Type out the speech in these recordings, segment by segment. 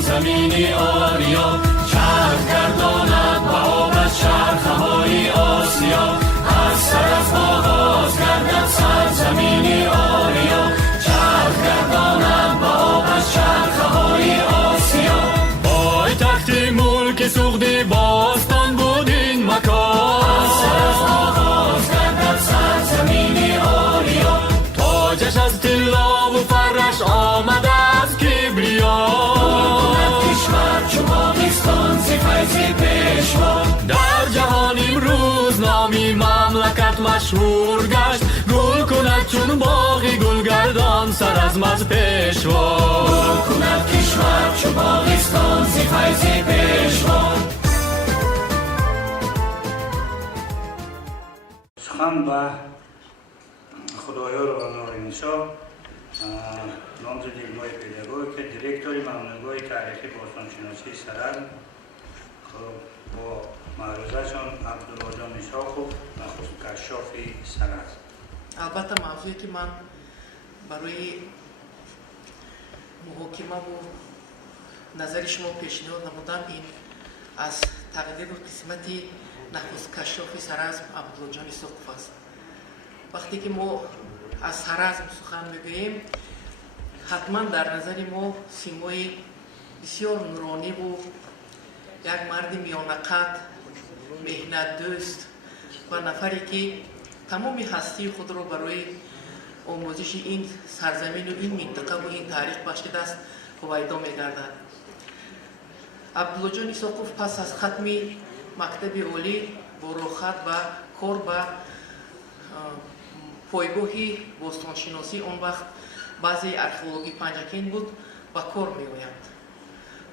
زمینی آریا چرخ گرداند و آب از چرخه‌های آسیا از سر از آغاز گردد سرزمینی آریا چرخ گرداند و آب از چرخه‌های آسیا پایتخت ملک سوختی باستان بود این مکان از سر از آغاز گردد سرزمینی آریا تاجش از طلا و فرش آمده از کبریا در جهان امروز نامی مملکت مشهور گشت گل کند چون باغی گلگردان سر از مز پیشوا گل کند کشور چون باغستان زی فیض پیشوا سخن به خدایار و نورانشاه نامزد علمای پدرگوی که دیرکتوری ممنوعگاه تاریخی باستانشناسی سرند با معروضهشان عبدالله جان ایساقوف نخست کشاف سرند. البته موضوعی که من برای محاکمه و نظر شما پیشنهاد نمودم این از تقدیر و قسمت نخست کشاف سرزم عبدالله جان ایساقوف است. وقتی که ما از سرزم سخن میگوییم حتما در نظر ما سیمای بسیار نورانی و یک مرد میانه قد، مهنت دوست و نفری که تمام هستی خود را برای آموزش این سرزمین و این منطقه و این تاریخ بخشیده است هویدا میگردد. عبدالله جان ایساقوف پس از ختم مکتب عالی با روخت و کار به پایگاهی باستانشناسی آن وقت بعضی ارخئولوژی پنجکین بود و کار می‌آید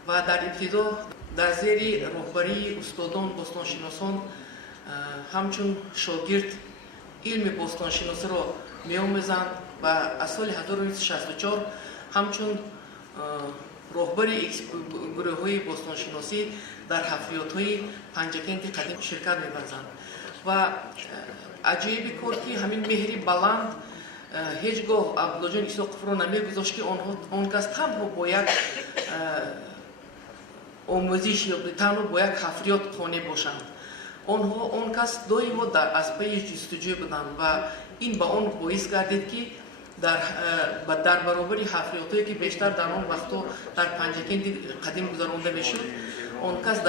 و در ابتدا در زیر رهبری استادان باستانشناسان همچون شاگرد علم باستانشناسی را می‌آموزند و از سال 1964 همچون رهبری گروه‌های باستانشناسی در حفریات‌های پنجکین قدیم شرکت می‌ورزند و عجیب کار که همین مهری بلند هیچگاه عبدالله جان ایساقوف را نمی‌گذاشت که آن کس تنها با یک آموزش یا تنها با یک حفریات خانه باشند. آن کس دائما از پی جستجو بودند و این به آن باعث گردید که در برابر حفریات‌هایی که بیشتر در آن وقتا در پنجکین قدیم گذرانده میشد آن کس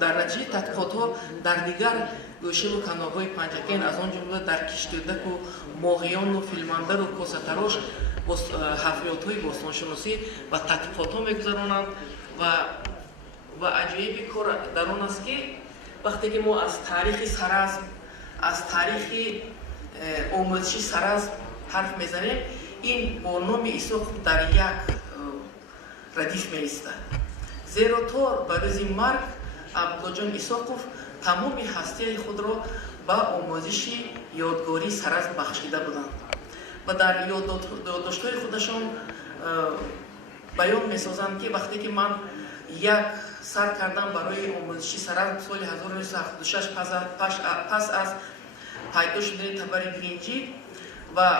در نتیجه تحقیقات‌ها در دیگر گوشه و کنارهای پنجکین از آن جمله در کشتودک و ماهیان و فیلماندر و کوسه‌تراش حفریات‌های باستانشناسی و تحقیقات‌ها می‌گذرانند و عجیب کار در آن است که وقتی که ما از تاریخ سرزم از تاریخ آموزشی سرزم حرف میزنیم این با نام ایساقوف در یک ردیف می‌ایستد زیرا تا به روز مرگ عبدالله جان ایساقوف تمام هستی خود را به آموزش یادگاری سرزم بخشیده بودند و در یادداشت‌های خودشان بیان می‌سازند که وقتی که من یک سر کردم برای آموزش سرزم سال 1976 پس از پیدا شدن تبر برنجی و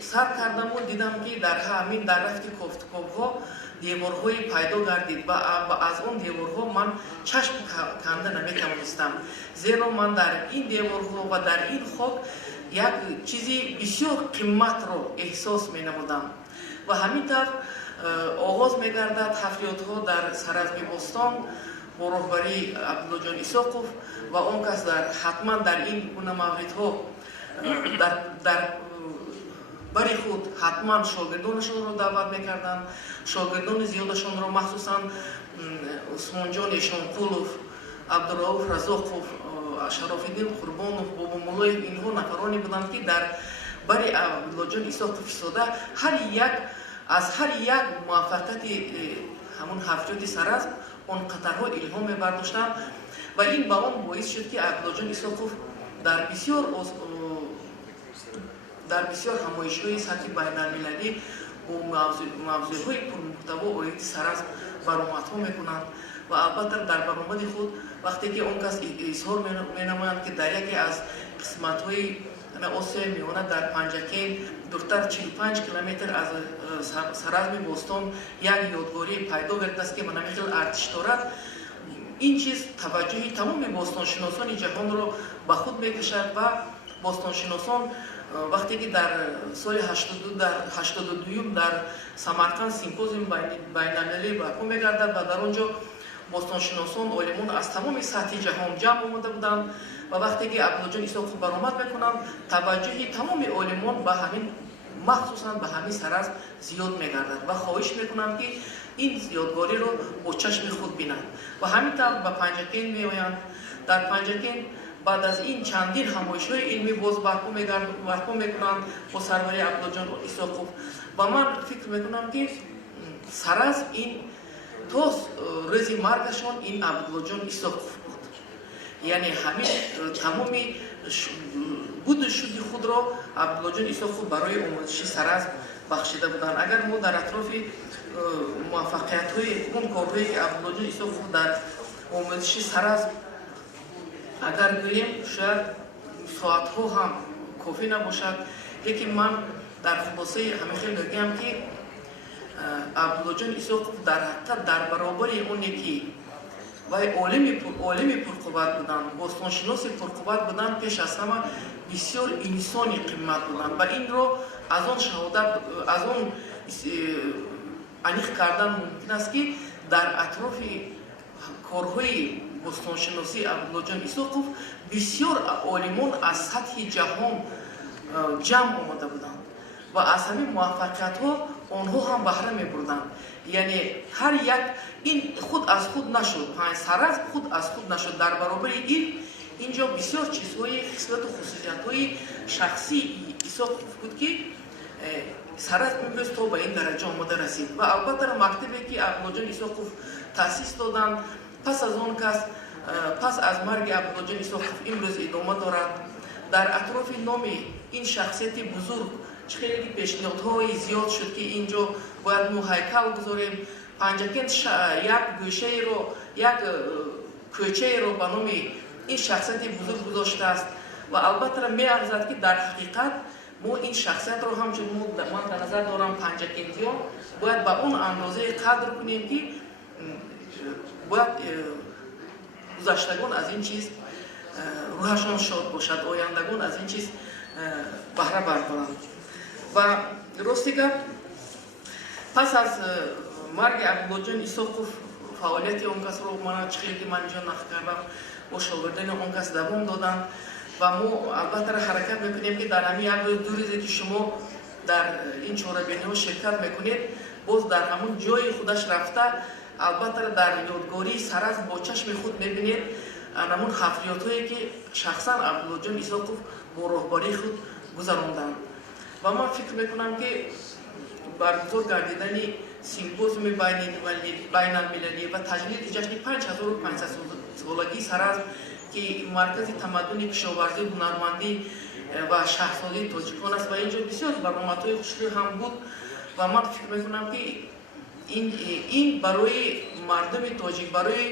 سر کردم و دیدم که در همین در رفت کوفتکوب‌ها دیوارهای پیدا گردید و از اون دیوارها من چشم کنده نمی‌توانستم زیرا من در این دیوارها و در این خاک یک چیزی بسیار قیمت را احساس می‌نمودم و همینطور آغاز می‌گردد حفریات‌ها در سرزم باستان با رهبری عبدالله جان ایساقوف و آن کس حتما در این گونه موردها در برای خود حتما شاگردانشان را دعوت می‌کردند. شاگردان زیادشان را مخصوصاً عثمان جان شامقولوف، عبدالرؤوف رزاقوف، شراف‌الدین قربانوف، بابا مولای اینها نفرانی بودند که در برای عبدالله جان ایساقوف ایستاده از هر یک موفقیت همون حفریات سرزم آن قطرها الهام می‌برداشتند و این به آن باعث شد که عبدالله جان ایساقوف در بسیار همایش‌های سطح بین‌المللی با موضوع‌های پرمحتوا و عاید سرزم برآمدها می‌کنند و البته در برآمد خود وقتی که آن کس اظهار می‌نمایند که در یکی از قسمت‌های آسیای میانه در پنجکین дуртар 45 километр аз Саразми Бостон як ёдгории пайдо гардааст ки мана мехел артиш дорад. ин чиз таваҷҷӯҳи тамоми бостоншиносони ҷаҳонро ба худ мекашад ва бостоншиносон вақте ки дар соли 82 дар Самарқанд симпозиум байналмилалӣ барпо мегардад ва дар он ҷо бостоншиносон олимон аз тамоми сатҳи ҷаҳон ҷамъ омада буданд ва вақте ки Абдуллоҷон Исоқов баромад мекунанд таваҷҷӯҳи тамоми олимон ба ҳамин махсусан ба ҳамин Сараз зиёд мегардад ва хоҳиш мекунанд ки ин ёдгориро бо чашми худ бинанд ва ҳамин тавр ба Панҷакен меоянд. дар Панҷакен баъд аз ин чандин ҳамоишҳои илмӣ боз барпо мекунанд бо сарвари Абдуллоҷон Исоқов ва ман фикр мекунам ки Сараз ин то рӯзи маргашон ин Абдуллоҷон Исоқов буд, яъне ҳамин тамоми буду шуди худро Абдуллоҷон Исоқов барои омӯзиши Сараз бахшида буданд. агар мо дар атрофи муваффақиятҳои он корҳое ки Абдуллоҷон Исоқов дар омӯзиши Сараз агар гӯем шояд соатҳо ҳам кофӣ набошад, лекин ман дар хулосаи ҳамихел мегӯям ки Абдуллоҷон Исоқов дар ҳақиқат дар баробари оне ки вай олими пурқувват буданд, бостоншиноси пурқувват буданд, пеш аз ҳама бисёр инсони қиммат буданд ва инро аз он шаҳодат аз он аниқ кардан мумкин аст ки дар атрофи корҳои бостоншиносии Абдуллоҷон Исоқов бисёр олимон аз сатҳи ҷаҳон ҷамъ омада буданд ва аз ҳамин муваффақиятҳо онҳо ҳам баҳра мебурданд. яъне ҳар як ин худ аз худ нашуд, Сараз худ аз худ нашуд. дар баробари ин инҷо бисёр чизҳои хислату хусусиятҳои шахсии Исоқов буд ки Сараз имрӯз то ба ин дараҷа омада расид ва албатта мактабе ки Абдуллоҷон Исоқов таъсис доданд пас аз марги Абдуллоҷон Исоқов имрӯз идома дорад. дар атрофи номи ин шахсияти бузург хеле пешниҳодҳои зиёд шуд ки инҷо бояд мо ҳайкал гузорем. Панҷакен як гӯшаеро як кӯчаеро ба номи ин шахсияти бузург гузоштааст ва албатта меарзад ки дар ҳақиқат мо ин шахсиятро ҳамчун ман дар назар дорам панҷакентиён бояд ба он андозае қадр кунем ки бояд гузаштагон аз ин чиз рӯҳашон шод бошад, ояндагон аз ин чиз баҳра бардоранд. ва рости гап пас аз марги Абдуллоҷон Исоқов фаъолияти он касро мана чихел ки ман инҷо нақл кардам бо шогирдони он кас давом доданд ва мо албатта ҳаракат мекунем ки дар ҳамин як рӯз ду рӯзе ки шумо дар ин чорабиниҳо ширкат мекунед боз дар ҳамун ҷои худаш рафта албатта дар ёдгории Сараз бо чашми худ мебинед анамун ҳафриётҳое ки шахсан Абдуллоҷон Исоқов бо роҳбарии худ гузаронданд ва ман фикр мекунам ки баргузор гардидани симпозиуми байналмилалӣ ва таҷлили ҷашни 5500 солагии Сараз ки маркази тамаддуни кишоварзӣ, ҳунармандӣ ва шаҳрсозии тоҷикон аст ва инҷо бисёр баромадҳои хушрӯй ҳам буд ва ман фикр мекунам ки ин барои мардуми тоҷик, барои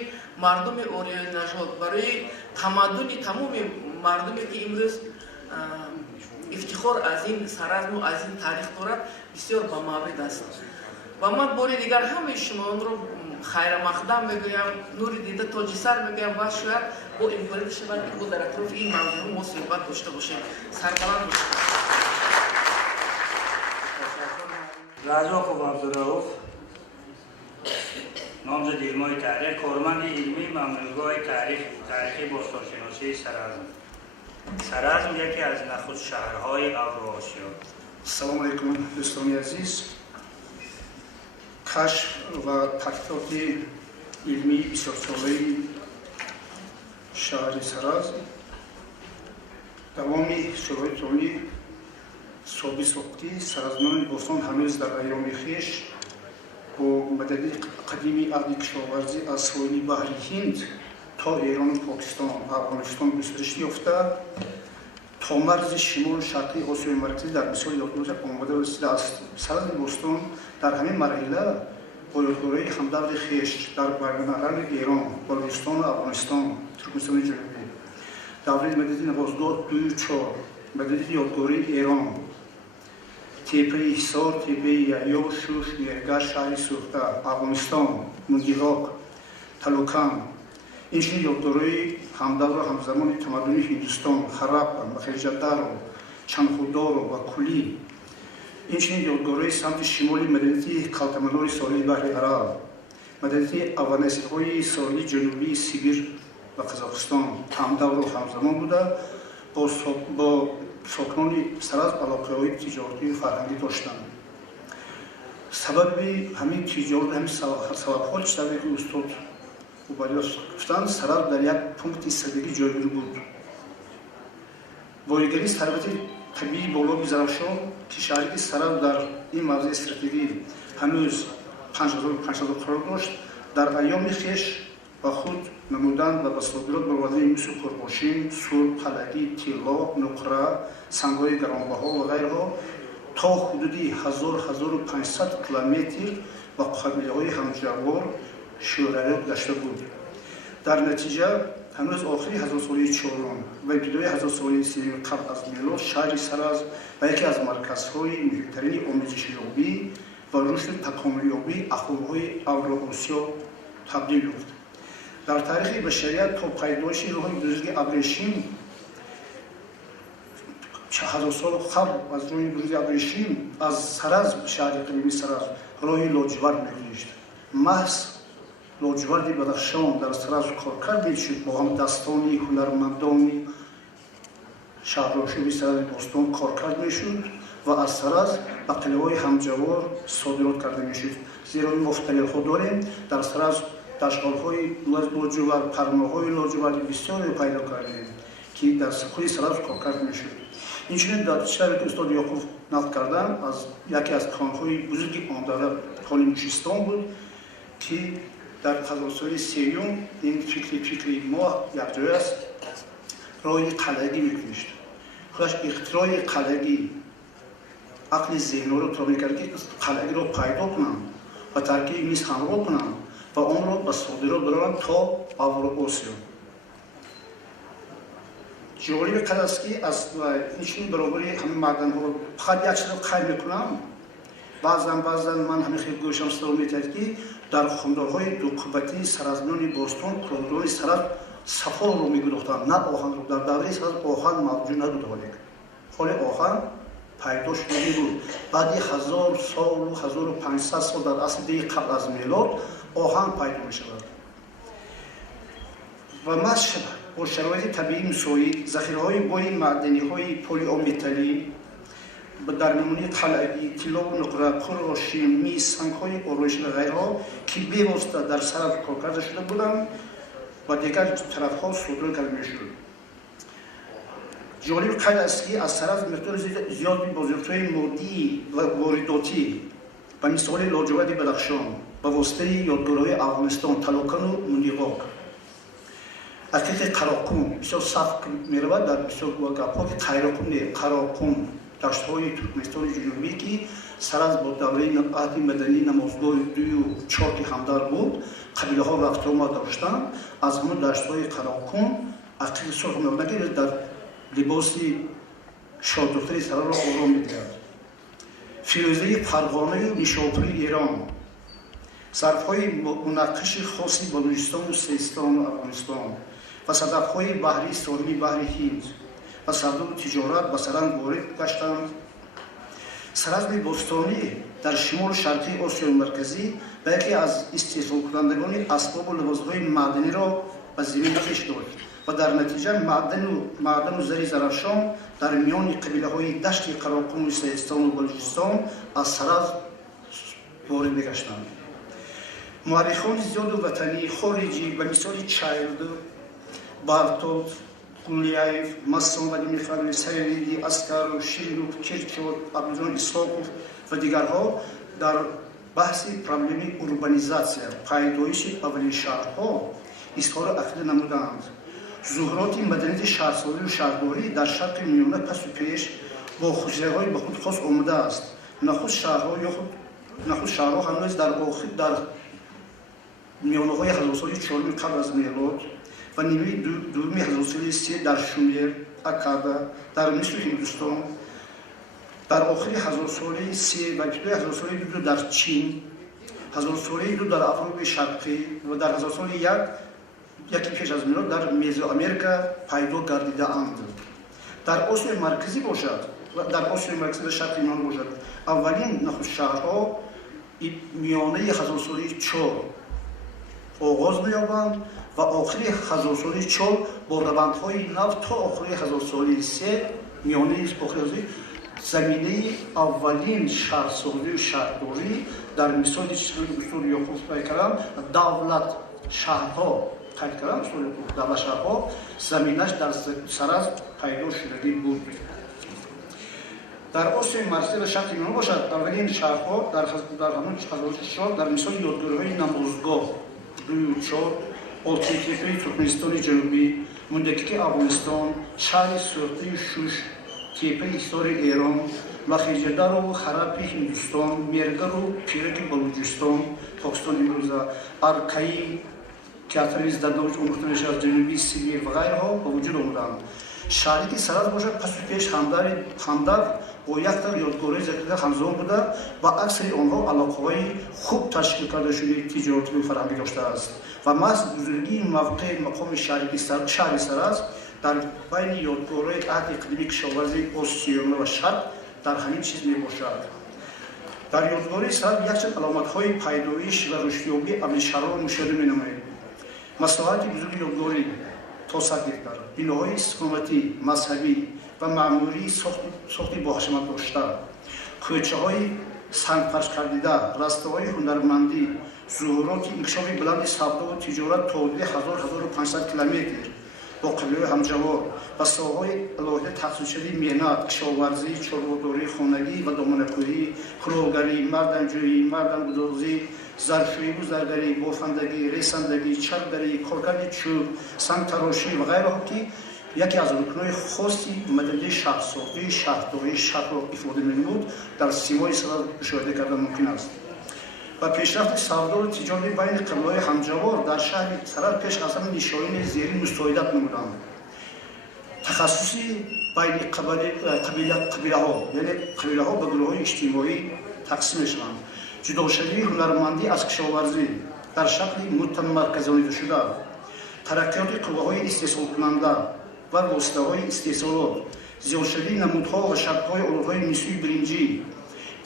мардуми орионажод, барои тамаддуни тамоми мардуме ки имрӯз ифтихор аз ин Саразму аз ин таърих дорад бисёр ба маврид аст ва ман бори дигар ҳамаи шумоонро хайрамақдам мегӯям, нури дида тоҷи сар мегӯям ва шояд бо имконият шавад ки бо дар атрофи ин мавзӯъ мо суҳбат дошта бошем. Сарбаланд бошед. Разоқов Абдураuf, номзади илмои таърих, корманди илмии мамнӯъгоҳи таърихи бостоншиносии Саразм. Саразм яке аз нахуст шаҳрҳои Авроосиё. Ассалому алайкум дӯстони азиз. кашф ва тадқиқоти илмии бисёрсолаи шаҳри Сараз давоми шоҳидони собис вақти саразмони Бостон ҳанӯз дар айёми хеш бо мадади қадими аҳди кишоварзӣ аз соҳили баҳри Ҳинд то Эрону Покистон, Афғонистон густариш ёфта то марзи шимолу шарқи Осиёи марказӣ дар мисоли ёдгорӣ омода расидааст. Сарази Бостон дар ҳамин марҳила бо ёдгории ҳамдаври хеш дар байналмилали Эрон, Болгистону Афғонистон, Туркмистони ҷанубӣ, даври мадади навоздоҳ 2-4, мадади ёдгории Эрон тепеи ҳисор, тепеи яъё, шуш, меҳгар, шаҳри сурхта, афғонистон, мундиғоқ, талукан. Инчунин ёддории ҳамдавру ҳамзамони тамаддуни ҳиндустон, хараппа, махеҷадаро, чанхудоро ва кулӣ. Инчунин ёдгории самти шимоли маданияти калтаманори соҳили баҳри арал, маданияти авванасиҳои соҳили ҷанубии Сибир ва Қазоқистон ҳамдавру ҳамзамон буда бо сокинони Сараз алоқаҳои тиҷоратию фарҳангӣ доштанд. Сабаби ҳамин тиҷорат, ҳамин сабабҳо чизае ки устод убалиёс гуфтанд, Сараз дар як пункти садагӣ ҷойгир буд. Боригарии сарвати табиии болои Зарафшон ки шаҳри ки Сараз дар ин мавзеъи стратегӣ ҳанӯз 5500 қарор дошт, дар айёми хеш ба худ намуданд ва ба содирот баровардани мисли қурбошин, сурб, қалагӣ, тилло, нуқра, сангҳои гаронбаҳо ва ғайраҳо то ҳудуди 1500 километр ба қабилаҳои ҳамҷавор шӯравӣ гашта буд. Дар натиҷа ҳанӯз охири ҳазорсолии чорум ва ибтидои ҳазорсолии сеюм қабл аз милод шаҳри Сараз ба яке аз марказҳои муҳимтарини омӯзишёбӣ ва рушди такомилёбии ахлоқҳои Авроосиё табдил ёфт. Дар таърихи башарият то пайдоиши роҳи бузурги Абрешим 1000 сол қабл аз роҳи бузурги Абрешим аз Сараз шаҳри қадимии Сараз роҳи лоҷвард мегузишт. маҳз лоҷварди Бадахшон дар Сараз коркард мешуд, бо ҳамдастони ҳунармандони шаҳрошӯби Сарази Бостон коркард мешуд ва аз Сараз ба қилъаҳои ҳамҷавор содирот карда мешуд. Зеро мо футалелҳо дорем, дар Сараз дашғолҳои лоҷвард, парноҳои лоҷварди бисёре пайдо кардем ки дар худи Сараз коркард мешуд. Инчунин дар чизае ки устоди Ёқуб нақл карданд, аз яке аз қонунҳои бузурги он давлат ҳоли Нушистон буд ки дар ҳазорсолии сеюм ин фикри мо якҷоя аст, роҳи қалъагӣ мекуништ. худаш ихтирои қалъагӣ ақли зеҳноро то мекард ки қалъагиро пайдо кунанд ва таркиби мис ҳамроҳ кунанд ва онро ба содирот бароранд то Авроосиё. ҷолиби қад аст ки аз инчунин баробари ҳамин маъданҳо фақат як чизро қайд мекунам. баъзан ман ҳамин хел гӯшам садо метиҳад ки дар хондорҳои дуқубатии саразмиёни Бостон кӯҳдорони Сараз сафорро мегудохтанд, на оҳанро. дар давраи Сараз оҳан мавҷуд набуд, ҳоли оҳан пайдо шуда мебуд. баъди 1000 солу 1500 сол дар асри деҳи қабл аз милод оҳан пайдо мешавад. ва маҳз бо шароити табиии мусоид захираҳои бои маъданиҳои полиометаллӣ дар намуни қалъагӣ, тиллову нуқра, қурғоши, мис, сангҳои ороиши ва ғайраҳо ки бевосита дар Сараз коркарда шуда буданд ва дигар тарафҳо содир карда мешуд. ҷолиб қайд аст ки аз Сараз миқдори зиёди бозиёфтҳои моддӣ ва воридотӣ ба мисоли лоҷварди Бадахшон ба воситаи ёдгорҳои Афғонистон, Талукану Мундиғоқ, ақиқи Қароқум бисёр саф меравад дар бисёр гапҳо ки Қароқум даштҳои Туркменистони ҷунубӣ ки Сараз бо давраи аҳди маданӣ намозгоҳи 2-4 ҳамдар буд, қабилаҳо рафту омад доштанд. аз ҳамон даштҳои Қароқум ақиқи сурх мегирад, дар либоси шоддухтари Саразро ором медиҳад. фирӯзаи Фарғонаю нишоатҳои Эрон, зарфҳои мунаққиши хоси Балуҷистону Систону Афғонистон ва садафҳои баҳрии соҳили баҳри Ҳинд ва савдову тиҷорат ба Сараз ворид гаштанд. Саразми Бостонӣ дар шимолу шарқии Осиёи марказӣ ба яке аз истеҳсолкунандагони асбобу либосҳои маъданиро ба зимин хиш дошт ва дар натиҷа маъдану зари Зарафшон дар миёни қабилаҳои дашти Қароқуму Систону Балуҷистон аз Сараз ворид мегаштанд. муаррихони зиёду ватанӣ хориҷӣ ба мисоли Чайлд, Бартолд, Гулияев, Массон Вадим Михайлович, Сайриди, Аскаров, Ширинов, Киркиёв, Абдулҷон Исҳоқов ва дигарҳо дар баҳси проблеми урбанизатсия, пайдоиши аввалин шаҳрҳо изҳори ақида намуданд. зуҳуроти маданияти шаҳрсозию шаҳрдорӣ дар шарқи миёна пасу пеш бо хусусиятҳои ба худ хос омадааст. нахуд шаҳрҳо ҳанӯз дар миёнаҳои ҳазорсолии чорум қабл аз милод ва нимаи дуввуми ҳазорсолии се дар Шумер, Акада, дар Мисру Ҳиндустон дар охири ҳазорсолаи се ва ибтидои ҳазорсолаи ду дар чин, ҳазорсолаи ду дар Африқои Шарқӣ ва дар ҳазорсоли яке пеш аз милод дар Мезоамерика пайдо гардидаанд. дар Осиёи марказӣ бошад ва дар Осиёи марказӣ ва Шарқи Миёна бошад, аввалин нахустшаҳрҳо миёнаи ҳазорсолаи 4 оғоз меёбанд ва охири ҳазорсолаи 4 бо равандҳои нав то охири ҳазорсолаи 3 миёнаи охири заминаи аввалин шаҳрсозию шаҳрдорӣ дар мисоли устори Ёқуб Пайкарам давлат шаҳрҳо пайкарам устори давлат шаҳрҳо заминаш дар Сараз пайдо шудагӣ буд. дар Осиёи марказӣ ва Шарқи Миёна бошад, аввалин шаҳрҳо дар ҳамон ҳазорсолаи 4 дар мисоли ёдгориҳои намозгоҳ 2-4 Олтитепаи Туркменистони ҷанубӣ, Мундакики Афғонистон, шаҳри Сурхии Шуш, тепаи ҳисори Эрон, Махиҷадару Харапи Ҳиндустон, Мергару Пираки Балуҷистон, Покистон имрӯза, Аркаим, театри Зданоҷ омӯхта мешавад, ҷанубии Сибир ва ғайраҳо ба вуҷуд омаданд. Шаҳре ки Сараз бошад, пасу пеш ҳамдар бо яктар ёдгории закрида ҳамзон буда, ба аксари онҳо алоқаҳои хуб ташкил карда шудаи тиҷоративу фарҳангӣ доштааст ва маҳз бузургии мавқеи мақоми шаҳри Сараз дар байни ёдгорҳои аҳди қадимии кишоварзи Осиё ва Шарқ дар ҳамин чиз мебошад. дар ёдгории Сараз якчанд аломатҳои пайдоиш ва рушдёбии авлишаҳрро мушоҳида менамоед. маслоҳати бузурги ёдгорӣ то 100 гектар, биноҳои истиқоматӣ, мазҳабӣ ва маъмурии сохти боҳашамат дошта, кӯчаҳои сангпаршкардида, растаҳои ҳунармандӣ, зуҳуроти инкишофи баланди савдову тиҷорат то ҳудуди 1000-1500 километр бо қабилаҳои ҳамҷавор ва соҳаҳои алоҳида тахсисшудаи меҳнат, кишоварзӣ, чорводорӣ, хонагӣ ва доманакӯҳӣ, кӯловгарӣ, марданҷӯӣ, мардангудозӣ, зарфшӯиву заргарӣ, бофандагӣ, ресандагӣ, чарбгарӣ, коркарди чӯб, сангтарошӣ ва ғайраҳо ки яке аз рукнҳои хоси маданияи шаҳрсозии шаҳрдории шаҳрро ифода менамуд, дар симои Сараз мушоҳида кардан мумкин аст. ва пешрафти савдору тиҷорати байни қабилаҳои ҳамҷавор дар шаҳри Сараз пеш аз ҳама нишоини зери мустоидат намуданд. тахассуси байни қабилаҳо, яъне қабилаҳо ба гурӯҳҳои иҷтимоӣ тақсим мешаванд. ҷудошавии ҳунармандӣ аз кишоварзӣ дар шакли мутамарказонидашуда, тараққиёти қувваҳои истеҳсолкунанда ва воситаҳои истеҳсолот, зиёдшавии намудҳо ва шаклҳои одатҳои мисли биринҷӣ,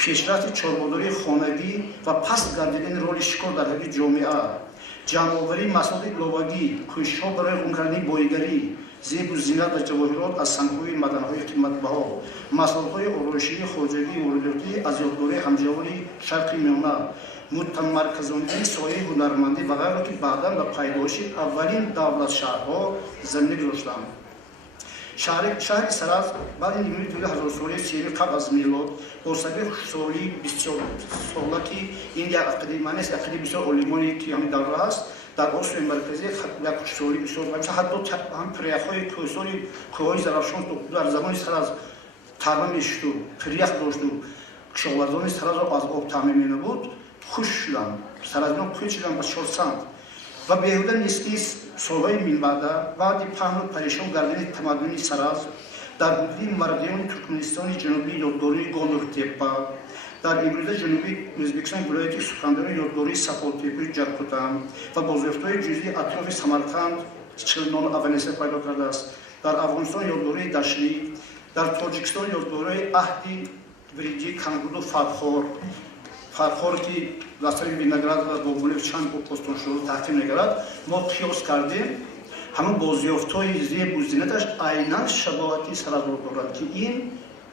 пешрафти чорводории хонагӣ ва паст гардидани роли шикор дар ҳайати ҷомеа, ҷамъоварии маҳсулоти иловагӣ, кӯшишҳо барои ғун кардани боигарӣ, зебу зинат ва ҷавоҳирот аз сангҳои маъданҳои қиматбаҳо, маҳсулотҳои ороишии хоҷагии воридотӣ аз ёдгории ҳамҷавори Шарқи Миёна, мутамарказонидани соҳаи ҳунармандӣ ва ғайраҳо ки баъдан ба пайдоиши аввалин давлатшаҳрҳо замина гузоштанд. шаҳри Сараз баъди нимои тӯли ҳазорсолаи сеюми қабл аз милод бо сабаби хушсолии бисёрсола ки ин як ақиди бисёр олимони ки ҳамин давра аст, дар Осиёи марказӣ як хушсолӣ бисёр ҳатто прияхҳои кӯҳҳои зарафшон дар замони Сараз тарма мешуду, приях дошту, кишоварзони Саразро аз об таъмин менамуд, хушк шуданд, саразиён қӯд шуданд ба 4 сант ва беҳуда нест ки солҳои минбаъда баъди паҳну парешон гардани тамаддуни Сараз дар ҳудуди мардиёни Туркменистони ҷанубӣ ёдгории Гонур-теппа, дар имрӯза ҷануби Ӯзбекистон вилояти сухандории ёдгории Сафотепаи Ҷаркӯтан ва бозёфтҳои ҷузъии атрофи Самарқанд Чилнон Аванеса пайдо кардааст, дар Афғонистон ёдгории Дашни, дар Тоҷикистон ёдгории аҳди Биринҷи Кангуду Фархор ки дастари виноград ва бобуне чанд постоншуро таҳқим мекард, мо қиёс кардем ҳамон бозёфтҳои зебу зинаташ айнан шабоҳати Саразро дорад ки ин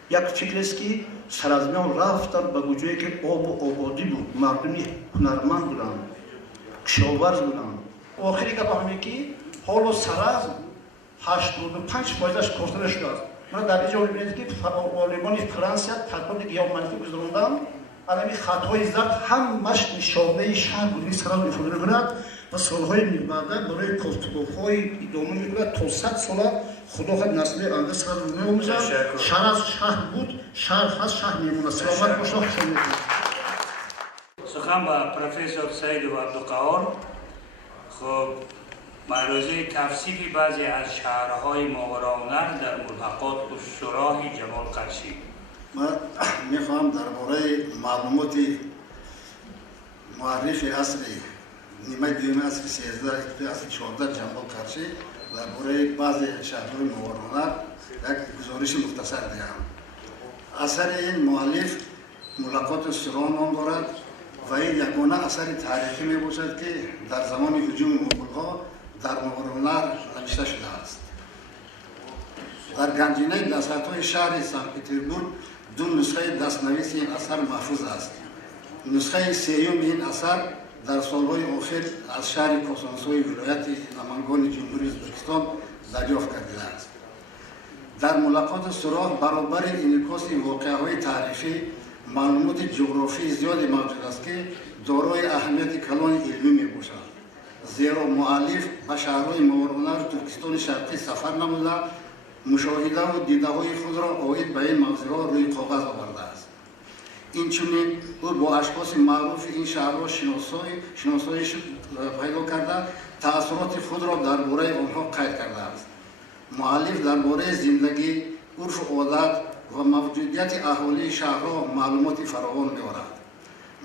як фикрест ки саразмиён рафтанд ба гуҷое ки обу ободӣ буд, мардуми ҳунарманд буданд, кишоварз буданд. охири гапам ин ки ҳоло Сараз 85% коста нашудааст. мана дар инҷо мебинед ки олимони Франсия тадқиқоти гиёҳманӣ гузаронданд, алами хатҳои зад ҳамаш нишонаи шаҳр будани Саразро ифода мекунад ва солҳои баъда барои кофтубофҳои идома мекунад то 100 сола худо хад насли оянда Саразро меомӯзад. Сараз шаҳр буд, шаҳр ҳаст, шаҳр мемонад. саломат бошед, хушом мекунад. сухан ба профессор Саидов Абдуқаҳор. хуб маърузаи тавсифи баъзе аз шаҳрҳои Моғорронар дар мулҳақот устуроҳи Ҷамол Қаршӣ. من میخوام درباره معلومات معرف اصلی نیمه دوم اصل 13 اصل 14 جنبال کرشی درباره بعضی شهرهای موارنه یک گزارش مختصر دهم. اثر این مؤلف ملاقات سران نام دارد و این یگانه اثر تاریخی می باشد که در زمان هجوم مغول‌ها در موارنه نوشته شده است. در گنجینه دستخط‌های شهر سن پترزبورگ دو نسخه دستنویس این اثر محفوظ است. نسخه سیوم این اثر در سالهای آخر از شهر کاسانسوی ولایت نمنگان جمهوری ازبکستان دریافت کرده است. در ملاقات سراغ برابر انعکاس واقعه‌های تاریخی معلومات جغرافی زیادی موجود است که دارای اهمیت کلان علمی می باشد. زیرا مؤلف به شهرهای موارنه و ترکستان شرقی سفر نموده مشاهده و دیده های خود را عاید به این موضوعها روی کاغذ آورده است. اینچنین او با اشخاص معروف این شهرها شناسایی پیدا کرده تأثیرات خود را درباره آنها قید کرده است. مؤلف درباره زندگی، عرف و عادت و موجودیت اهالی شهرها معلومات فراوان می‌آورد.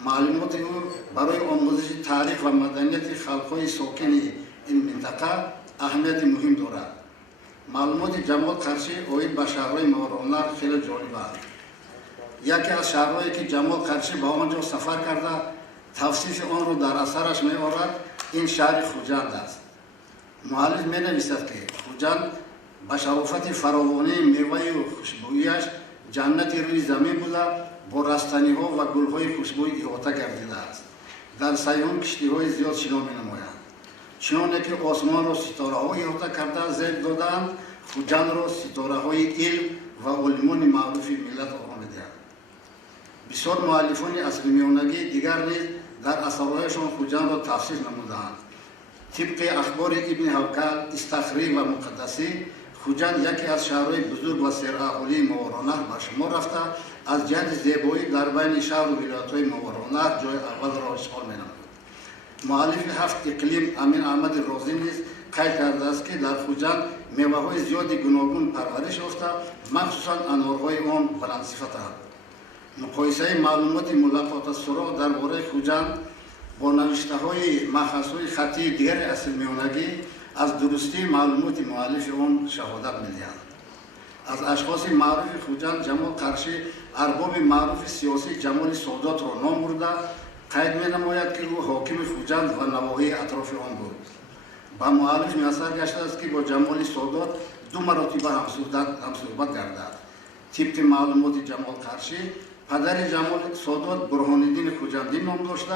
معلومات او برای آموزش تاریخ و مدنیت خلق‌های ساکن این منطقه اهمیت مهم دارد. معلومات جمال قرشی عاید به شهرهای موارنه خیلی جالب است. یکی از شهرهایی که جمال قرشی به آنجا سفر کرده توصیف آن را در اثرش می‌آورد این شهر خوجند است. مؤلف می‌نویسد که خوجند به شرافت فراوانی میوه و خوشبویی‌اش جنت روی زمین بوده با رستنی‌ها و گل‌های خوشبوی احاطه گردیده است. در سیهان کشتی‌های زیاد شنا می‌نماید. چنانه که آسمان را ستاره‌های احاطه کرده زیب دادند، خوجند را ستاره‌های علم و علمان معروف ملت آرامیده‌اند. بسیار مؤلفان اصل میانگی دیگر نیز در اثرهایشان خوجند را تفسیر نموده‌اند. طبق اخبار ابن حوکل، استخری و مقدسی، خوجند یکی از شهرهای بزرگ و سراحالی موارنه به شمار رفته از جهت زیبایی در بین شهر و ولایت‌های موارنه جای اول را اشغال می‌نماید. مؤلف هفت اقلیم امین احمد رازی نیز قید کرده است که در خوجند میوه‌های زیادی گوناگون پرورش یافته مخصوصاً انارهای آن بلندصفتند. مقایسه معلومات ملاقات سراغ درباره خوجند با نوشته‌های مخصوص خطی دیگر اصل میانگی از درستی معلومات مؤلف آن شهادت می‌دهند. از اشخاص معروف خوجند جمال قرشی ارباب معروف سیاسی جمال سادات را نام برده قید می‌نماید که او حاکم خوجند و نواحی اطراف آن بود. با مؤلف میسر گشته است که با جمال سادات دو مراتبه همصحبت گردد. طبق معلومات جمال قرشی پدر جمال سادات برهان‌الدین خوجندی نام داشته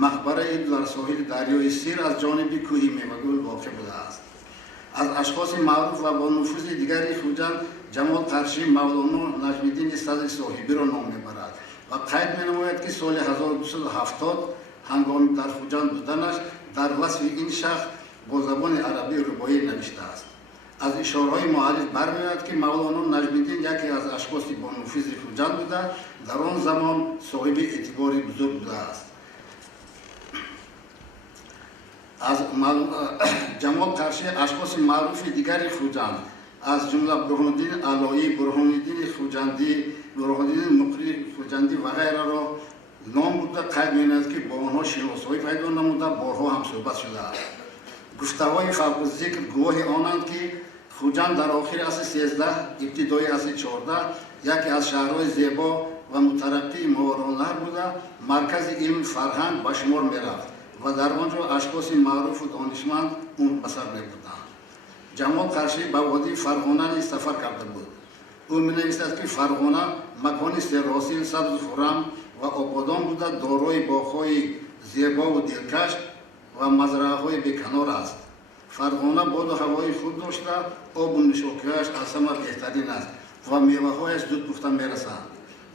مقبره در ساحل دریای سیر از جانب کوه میوه‌گل واقع بوده است. از اشخاص معروف و با نفوذ دیگری خوجند جمال قرشی مولانا نجم‌الدین صدر صاحبی را نام میبرد و قید می‌نماید که سال 1270 هنگام در خوجند بودنش در وصف این شخص با زبان عربی رباعی نوشته است. از اشاره‌های مؤلف برمی‌آید که مولانا نجم‌الدین یکی از اشخاص با نفوذ خوجند بوده در آن زمان صاحب اعتبار بزرگ بوده است. از جمال قرشی اشخاص معروف دیگری خوجند از جمله برهان‌الدین علایی، برهان‌الدین خوجندی، برهان‌الدین نقری خوجندی و غیره را نام برده قید می‌نماید که با آنها شناسایی پیدا نموده بارها هم صحبت شده است. گفته‌های فوق الذکر گواه آنند که خوجند در آخر عصر 13 ابتدای عصر 14 یکی از شهرهای زیبا و مترقی موارنه بوده مرکز علم فرهنگ به شمار می‌رفت و در آنجا اشخاص معروف و دانشمند منحصر می‌بودند. جمال قرشی به وادی فرغانه نیز سفر کرده بود. او می‌نویسد که فرغانه مکانی سراسر سبز و خرم و آبادان بوده دارای باغ‌های زیبا و دلکش و مزرعه‌های بیکنار است. فرغانه باد و هوای خوب داشته آب و نوشابه‌اش از همه بهترین است و میوه‌هایش زود پخته می‌رسند.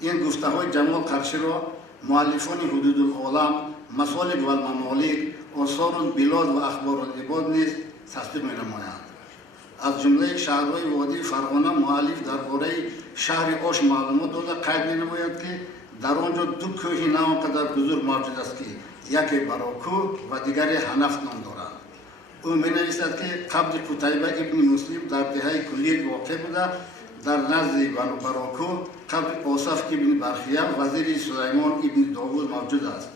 این گفته‌های جمال قرشی را مؤلفان حدود العالم، مصالح و الممالک، آثار البلاد و اخبار العباد نیز تصدیق می‌نمایند. از جمله شهرهای وادی فرغانه مؤلف درباره شهر آش معلومات داده قید می‌نماید که در آنجا دو کوه نه آنقدر بزرگ موجود است که یکی براکوه و دیگری حنف نام دارد. او می‌نویسد که قبر قتیبه ابن مسلم در دهه کلیت واقع بوده در نزد براکوه قبر اوصاف ابن برخیه وزیر سلیمان ابن داوود موجود است.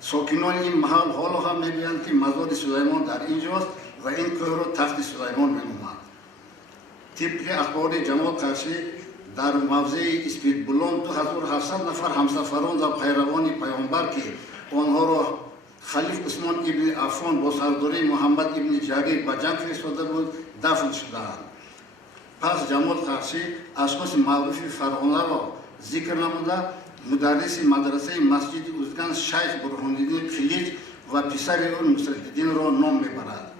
ساکنان این محل حالا هم می‌گویند که مزار سلیمان در اینجاست و این کوه را تخت سلیمان می‌نامند. طبق اخبار جمال قرشی در موضع اسپید بلند 2700 نفر همسفران و پیروان پیامبر که آنها را خلیف عثمان ابن عفان با سرداری محمد ابن جریر به جنگ فرستاده بود دفن شدند. پس جمال قرشی اشخاص معروف فرعانه را ذکر نموده مدرس مدرسه مسجد ازگان شیخ برهان‌الدین خلیج و پسر او نصرالدین را نام میبرد.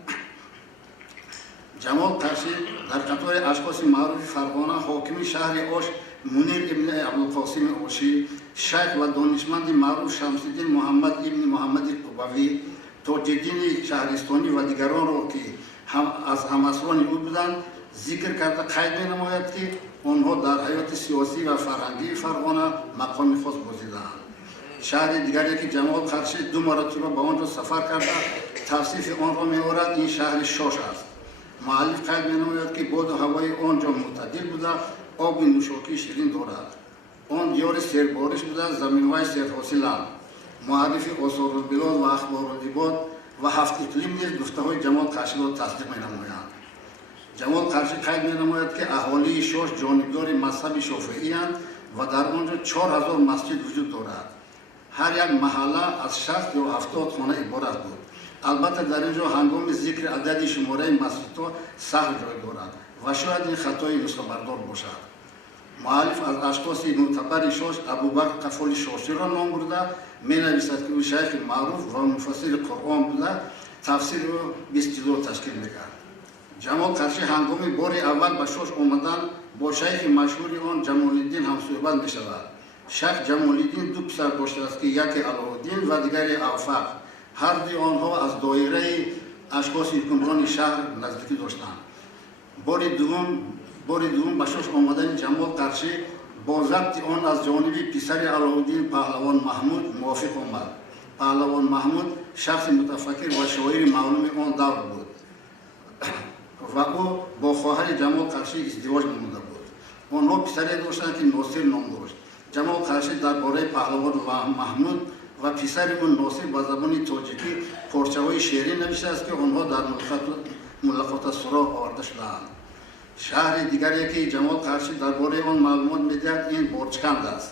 جمال قرشی در قطار اشخاص معروف فرعانه حاکم شهر آش منیر ابن عبدالقاسم آشی، شیخ و دانشمند معروف شمس‌الدین محمد ابن محمد قبوی، تاج‌الدین شهرستانی و دیگران را که از همعصران او بودند ذکر کرده قید می‌نماید که آنها در حیات سیاسی و فرهنگی فرعانه مقام خاص گزیدند. شهر دیگری که جمال قرشی 2 مرتبه به آنجا سفر کرده توصیف آن را می‌آورد این شهر شاش است. مؤلف قید می‌نماید که باد و هوای آنجا معتدل بوده، آب نوشاکی شیرین دارد. آن دیار سیربارش بوده، زمین‌های سیرحاصلند. مؤلف آثار البلاد و اخبار العباد و 7 اقلیم نیز گفته‌های جمال قرشی را تصدیق می‌نمایند. جمال قرشی قید می‌نماید که اهالی شاش جانبدار مذهب شافعی اند و در آنجا 4000 مسجد وجود دارد. هر یک محله از 60 یا 70 خانه عبارت بود. البته در اینجا هنگام ذکر عدد شماره مسجدها سهو جای دارد و شاید این خطای نسخه بردار باشد. مؤلف از اشخاص معتبر شاش ابوبکر قفال شاشی را نام برده می‌نویسد که او شیخ معروف و مفسر قرآن بوده تفسیر را 20 جلد تشکیل می‌کرد. جمال قرشی هنگام بار اول به شاش آمدن با شیخ مشهور آن جمال‌الدین هم صحبت می‌شود. شیخ جمال‌الدین 2 پسر داشته است که یکی علاءالدین و دیگری اوفق. هر دوی آنها از دایره اشخاص حکمران شهر نزدیکی داشتند. بار دوم به شاش آمدن جمال قرشی با ضبط آن از جانب پسر علاءالدین پهلوان محمود موافق آمد. پهلوان محمود شخص متفکر و شاعر معلوم آن دور بود و او با خواهر جمال قرشی ازدواج نموده بود. آنها پسری داشتند که ناصر نام داشت. جمال قرشی درباره پهلوان محمود و پسر او ناصر با زبان تاجیکی پارچه‌های شعری نوشته است که آنها در ملقات سراغ آورده شدند. شهر دیگری که جمال قرشی درباره آن معلومات می‌دهد این برجکند است.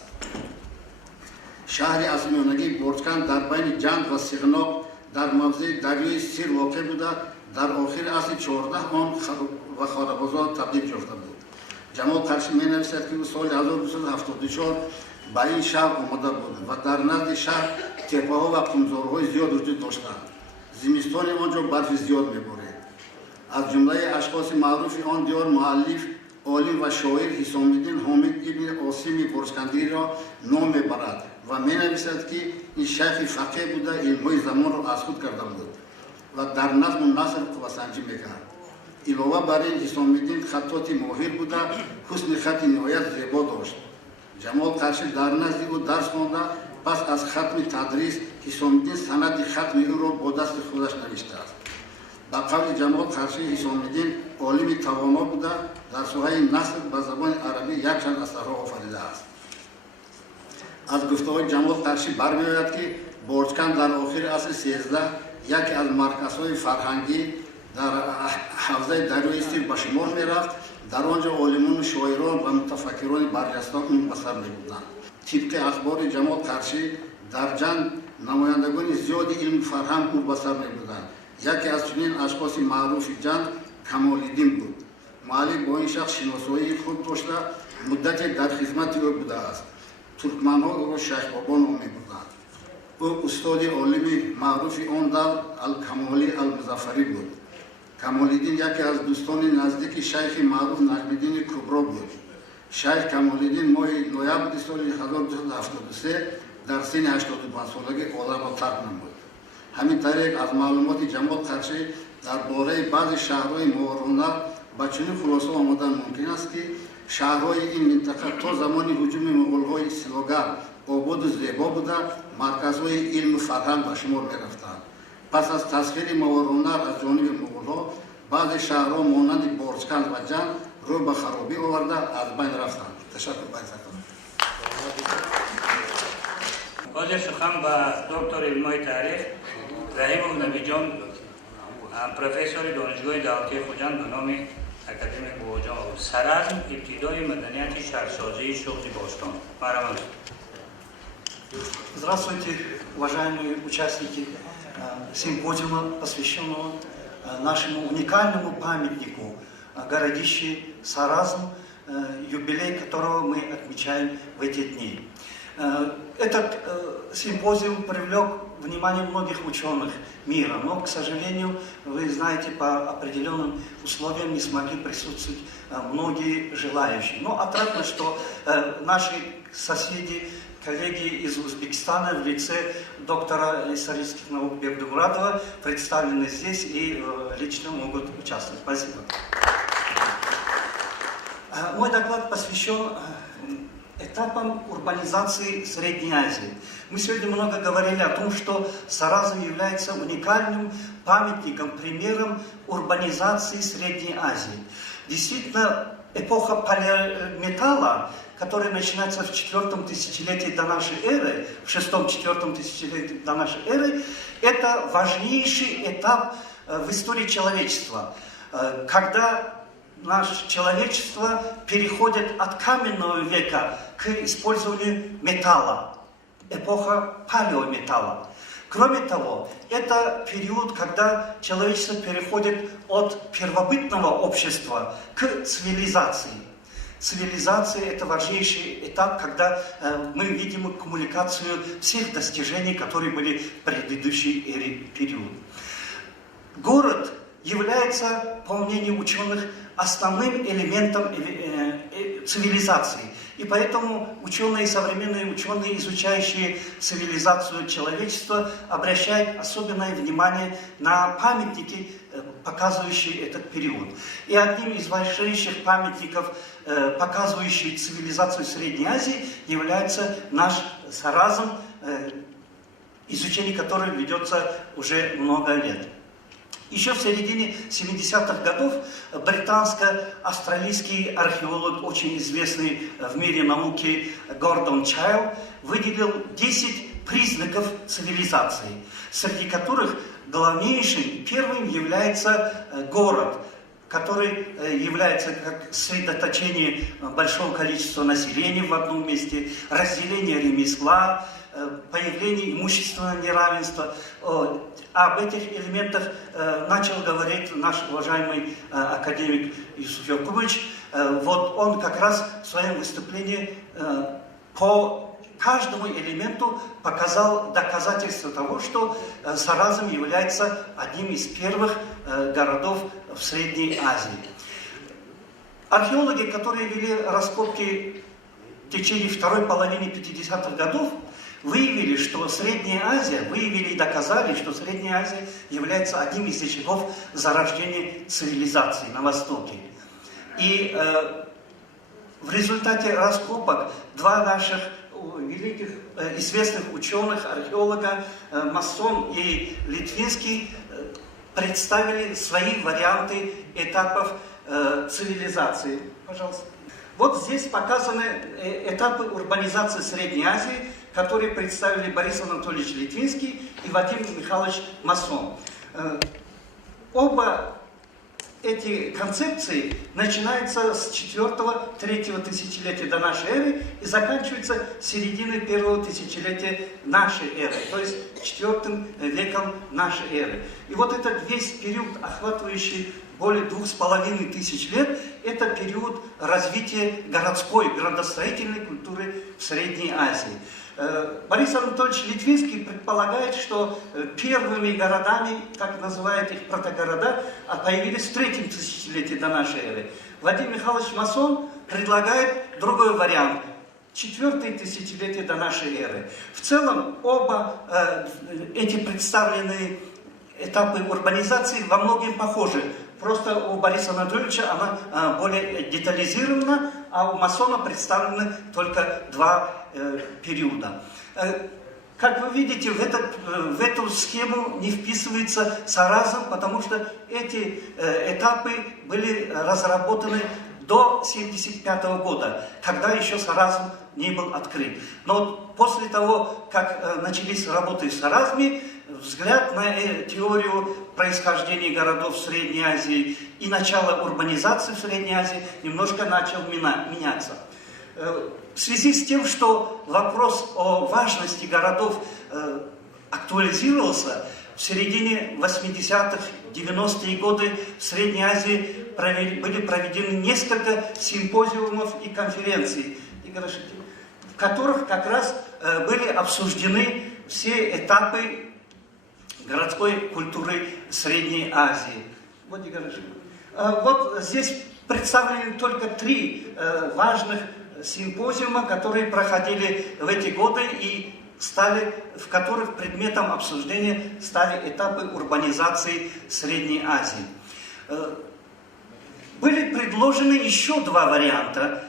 شهر از میانگی برجکند در بین جند و سیغناق در موضع دریای سیر واقع بوده. در آخر عصر 14 آن و خاربازار تبدیل یافته بود. جمال قرشی می‌نویسد که او سال 1274 به این شهر آمده بود و در نزد شهر تپه‌ها و قمزارهای زیاد وجود داشتند. زمستان آنجا برف زیاد می‌بارید. از جمله اشخاص معروف آن دیار مؤلف عالم و شاعر حسام‌الدین حامد ابن عاصم برجکندی را نام می‌برد و می‌نویسد که این شیخ فقیه بوده علم‌های زمان را از خود کرده بود و در نظم و نثر قوه‌سنجی می‌کرد. علاوه بر این حسام‌الدین خطاط ماهر بوده، حسن خط نهایت زیبا داشت. جمال قرشی در نزد او درس خوانده پس از ختم تدریس حسام‌الدین سند ختم او را با دست خودش نوشته است. به قول جمال قرشی حسام‌الدین عالم توانا بوده در ساحه نثر به زبان عربی یک چند اثرها آفریده است. از گفته‌های جمال قرشی برمی‌آید که برجکند در آخر عصر 13 یکی از مرکزهای فرهنگی در حوزه دریای سیر به شمار می‌رفت. در آنجا عالمان و شاعران و متفکران برجسته منبثر می‌بودند. طبق اخبار جمال قرشی در جنگ نمایندگان زیادی علم فرهنگ منبثر می‌بودند. یکی از چنین اشخاص معروف جنگ کمال‌الدین بود. مؤلف با این شخص شناسایی خود داشته مدتی در خدمت او بوده است. ترکمن‌ها او را شیخ بابا نام می‌بردند. او استاد عالم معروف آن دور الکمالی المظفری بود. کمال‌الدین یکی از دوستان نزدیک شیخ معروف نجم‌الدین کبرا بود. شیخ کمال‌الدین ماه نوامبر سال 1273 در سن 85 سالگی عالم را ترک نمود. همین طریق از معلومات جمال قرشی درباره بعضی شهرهای موارونه به چنین خلاصه آمدن ممکن است که شهرهای این منطقه تا زمان هجوم مغول‌های اصلاحگر آباد و زیبا بوده مرکزهای علم و فرهنگ به شمار می‌رفتند. پس از تسخیر موارونه از جانب مغول‌ها بعضی شهرها مانند برجکند و جنگ رو به خرابی آورده از بین رفتند. Teşekkür ederim. ҳозир сухан ба доктор илмҳои таърих раҳимов навиҷон, профессори донишгоҳи давлатии хуҷанд ба номи академик бобоҷон Саразм ибтидои маданияти шаҳрсозии шухти Бостон. Марҳамат. Здравствуйте, уважаемые участники симпозиума, посвященного нашему уникальному памятнику городище Саразм, юбилей которого мы отмечаем в эти дни. Этот симпозиум привлек внимание многих ученых мира, но, к сожалению, вы знаете, по определенным условиям не смогли присутствовать многие желающие. Но отрадно, что наши соседи, коллеги из Узбекистана в лице доктора исторических наук Бегдумурадова представлены здесь и лично могут участвовать. Спасибо. Мой доклад посвящен этапам урбанизации Средней Азии. Мы сегодня много говорили о том, что Саразм является уникальным памятником, примером урбанизации Средней Азии. Действительно, эпоха полиметалла, которая начинается в 4 тысячелетии до нашей эры, в 6-4 тысячелетии до нашей эры, это важнейший этап в истории человечества, когда наше человечество переходит от каменного века к использованию металла, эпоха палеометалла. Кроме того, это период, когда человечество переходит от первобытного общества к цивилизации. Цивилизация – это важнейший этап, когда мы видим аккумуляцию всех достижений, которые были в предыдущий период. Город является, по мнению ученых, основным элементом цивилизации. И поэтому ученые, современные ученые, изучающие цивилизацию человечества, обращают особенное внимание на памятники, показывающие этот период. И одним из важнейших памятников, показывающих цивилизацию Средней Азии, является наш Саразм, изучение которого ведется уже много лет. Еще в середине 70-х годов британско-австралийский археолог, очень известный в мире науки Гордон Чайл, выделил 10 признаков цивилизации, среди которых главнейшим, первым является город, который является как сосредоточение большого количества населения в одном месте, разделение ремесла, появление имущественного неравенства. Об этих элементах начал говорить наш уважаемый академик Юсуф Якубович. Вот он как раз в своем выступлении по каждому элементу показал доказательство того, что Саразм является одним из первых городов в Средней Азии. Археологи, которые вели раскопки в течение второй половины 50-х годов, выявили, что Средняя Азия, выявили и доказали, что Средняя Азия является одним из очагов зарождения цивилизации на Востоке. И в результате раскопок два наших великих известных ученых, археолога, Массон и Литвинский, представили свои варианты этапов цивилизации. Пожалуйста. Вот здесь показаны этапы урбанизации Средней Азии, которые представили Борис Анатольевич Литвинский и Вадим Михайлович Массон. Оба эти концепции начинаются с 4-3 тысячелетия до нашей эры и заканчиваются серединой 1-го тысячелетия нашей эры, то есть 4 веком нашей эры. И вот этот весь период, охватывающий более 2500 лет, это период развития городской, градостроительной культуры в Средней Азии. Борис Анатольевич Литвинский предполагает, что первыми городами, так называют их протогорода, появились в 3-м тысячелетии до нашей эры. Вадим Михайлович Массон предлагает другой вариант. 4-е тысячелетие до нашей эры. В целом, оба эти представленные этапы урбанизации во многом похожи. Просто у Бориса Анатольевича она более детализирована, а у Массона представлены только два периода. Как вы видите, в эту схему не вписывается Саразм, потому что эти этапы были разработаны до 1975 года, когда еще Саразм не был открыт. Но после того, как начались работы в Саразме, взгляд на теорию происхождения городов в Средней Азии и начало урбанизации в Средней Азии немножко начал меняться. В связи с тем, что вопрос о важности городов актуализировался, в середине 80-х, 90-е годы в Средней Азии были проведены несколько симпозиумов и конференций, в которых как раз были обсуждены все этапы городской культуры Средней Азии. Вот здесь представлены только 3 важных симпозиума, которые проходили в эти годы и в которых предметом обсуждения стали этапы урбанизации Средней Азии. Были предложены еще 2 варианта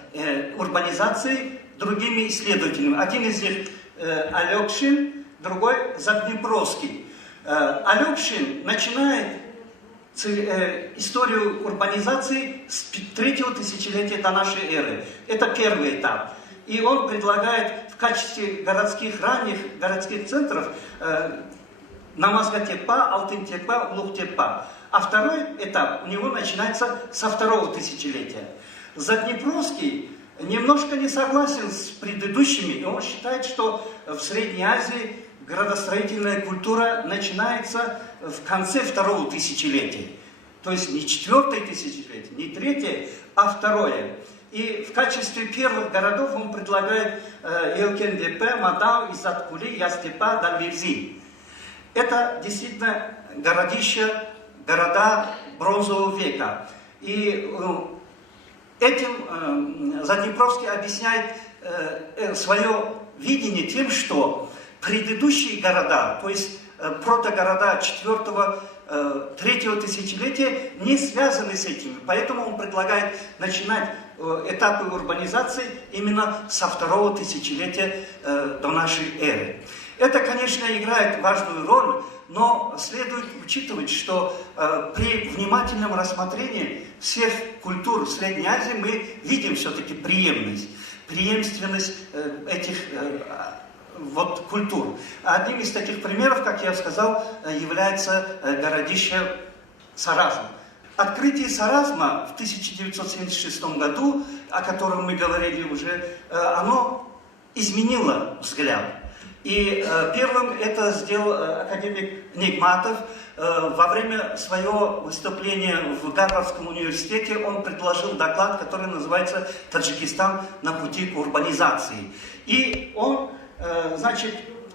урбанизации другими исследователями. Один из них Алёкшин, другой Заднепровский. Алёкшин начинает историю урбанизации с 3-го тысячелетия до нашей эры. Это первый этап. И он предлагает в качестве ранних городских центров Намазгатепа, Алтынтепа, Улугтепа. А второй этап у него начинается со 2-го тысячелетия. Заднепровский немножко не согласен с предыдущими, и он считает, что в Средней Азии градостроительная культура начинается в конце 2-го тысячелетия. То есть не 4-е тысячелетие, не 3-е, а 2-е. И в качестве первых городов он предлагает Елкендепе, Мадау, Изаткули, Ястепа, Дальвирзи. Это действительно города бронзового века. И этим Заднепровский объясняет свое видение тем, что предыдущие города, то есть протогорода 4-го, 3-го тысячелетия не связаны с этими. Поэтому он предлагает начинать этапы урбанизации именно со 2-го тысячелетия до нашей эры. Это, конечно, играет важную роль, но следует учитывать, что при внимательном рассмотрении всех культур Средней Азии мы видим все-таки преемственность этих культур. Одним из таких примеров, как я сказал, является городище Саразм. Открытие Саразма в 1976 году, о котором мы говорили уже, оно изменило взгляд. И первым это сделал академик Нигматов. Во время своего выступления в Гарвардском университете он предложил доклад, который называется «Таджикистан на пути к урбанизации». И он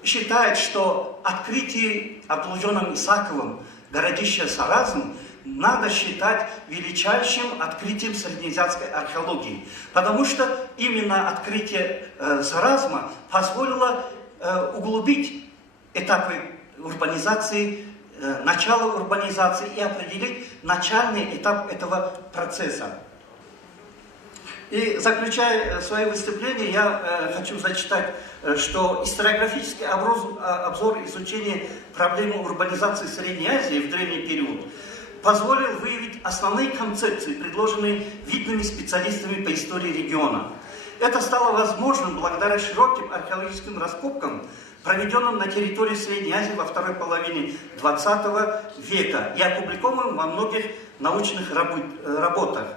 считает, что открытие Абдулжоном Исаковым городища Саразм надо считать величайшим открытием среднеазиатской археологии. Потому что именно открытие Саразма позволило углубить этапы урбанизации, начало урбанизации и определить начальный этап этого процесса. И заключая свое выступление, я хочу зачитать, что историографический обзор изучения проблемы урбанизации Средней Азии в древний период позволил выявить основные концепции, предложенные видными специалистами по истории региона. Это стало возможным благодаря широким археологическим раскопкам, проведенным на территории Средней Азии во второй половине XX века и опубликованным во многих научных работах.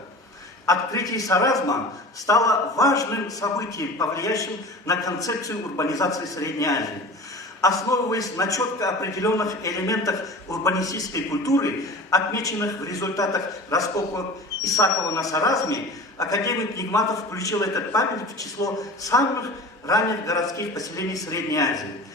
Открытие Саразма стало важным событием, повлияющим на концепцию урбанизации Средней Азии. Основываясь на четко определенных элементах урбанистической культуры, отмеченных в результатах раскопок Исакова на Саразме, академик Нигматов включил этот памятник в число самых ранних городских поселений Средней Азии.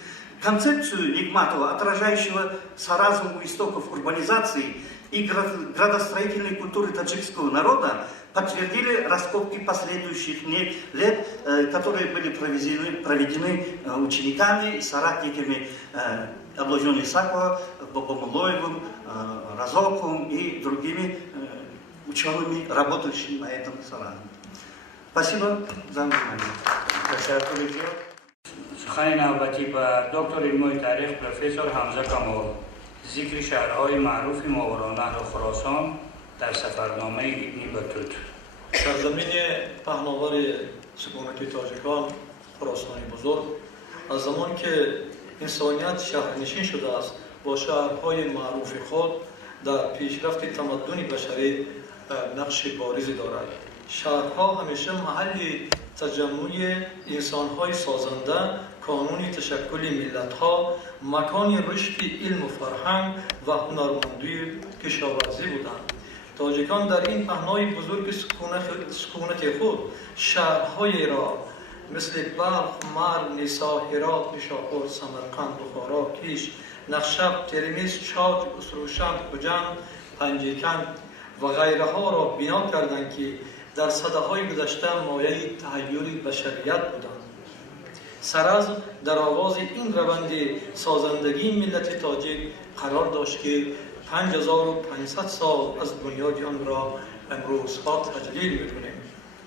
Концепцию Нигматова, отражающего Саразм у истоков урбанизации и градостроительной культуры таджикского народа, подтвердили раскопки последующих лет, которые были проведены учениками и соратниками Абдулжона Исакова, Бабамулоевым, Разоковым и другими учеными, работающими на этом Саразме. Спасибо за внимание. سخن نوبتی با دکتر علم تاریخ پروفسور حمزه کامل ذکر شهرهای معروف ماوراءالنهر و خراسان در سفرنامه ابن بطوط. سرزمین پهناور سکونتی تاجیکان خراسان بزرگ از زمان که انسانیت شهرنشین شده است با شهرهای معروف خود در پیشرفت تمدن بشری نقش بارزی دارد. شهرها همیشه محل تجمع انسانهای سازنده، کانون تشکل ملتها، مکان رشد علم و فرهنگ و هنرمندی کشاورزی بودند. تاجیکان در این پهنای بزرگ سکونت خود شهرهای را مثل بلخ، مرو، نیسا، هرات، نیشاپور، سمرقند، بخارا، کیش، نخشب، ترمیز، شاج، اسروشند، خجند، پنجیکند و غیره ها را بنا کردند که در صده‌های گذشته مایه تحیر بشریت بودند. سرز در آغاز این روند سازندگی ملت تاجیک قرار داشت که 5500 سال از بنیاد آن را امروزها تجلیل می‌کنیم.